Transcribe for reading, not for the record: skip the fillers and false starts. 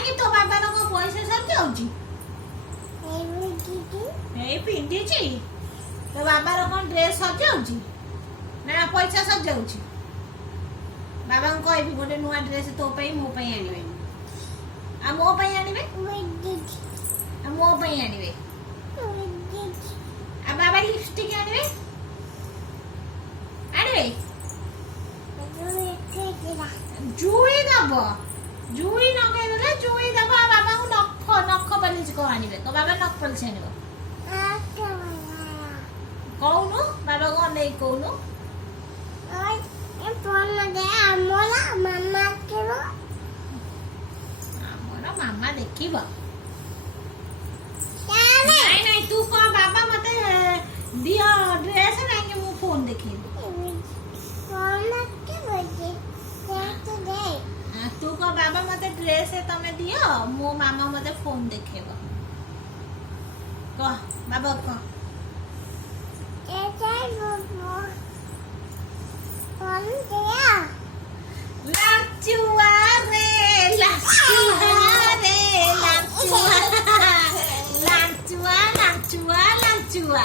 କାହିଁକି ତୋ ବାବାର କଣ ପଇସା ସରିଯାଉଛି? ଏଇ ପିନ୍ଧିଛି ତୋ ବାବାର କଣ ଡ୍ରେସ୍ ସରିଯାଉଛି ନା ପଇସା ସରିଯାଉଛି? ବାବାଙ୍କୁ କହିବି ଗୋଟେ ନୂଆ ଡ୍ରେସ୍ ତୋ ପାଇଁ ମୋ ପାଇଁ ଆଣିବେ, ଆଉ ମୋ ପାଇଁ ଆଣିବେ, ଆଉ ମୋ ପାଇଁ ଆଣିବେ, ଆଉ ବାବା ଲିପଷ୍ଟିକ୍ ଆଣିବେ, ଆଣିବେ ଜୁଇ ଦବ, ଜୁଇ ଲଗେଇଦେଲେ ଜୁଇ ଦବ। ଆଉ ବାବାଙ୍କୁ ନଖ ପଲିସ କଣ ଆଣିବେ? ତୋ ବାବା ନଖ ପଲିସ ଆଣିବ। କହୁନୁ ବାବାଙ୍କୁ ଅନେଇ କହୁନୁ। ଆମର ମାମା ଦେଖିବ। ନାଇଁ ନାଇଁ ତୁ କହ ବାବା ମତେ ଦିଅ ଡ୍ରେସ୍, କାହିଁକି ମୁଁ ଫୋନ ଦେଖିବି। ତୁ କହ ବାବା ମତେ ଡ୍ରେସ୍ ତମେ ଦିଅ, ମୋ ମାମା ମତେ ଫୋନ ଦେଖେଇବ। କହ ବାବା କହ। ଲାଚୁଆ ରେ ଲାଚୁଆ ରେ ଲାଚୁଆ ଲାଚୁଆ ଲାଚୁଆ ଲାଚୁଆ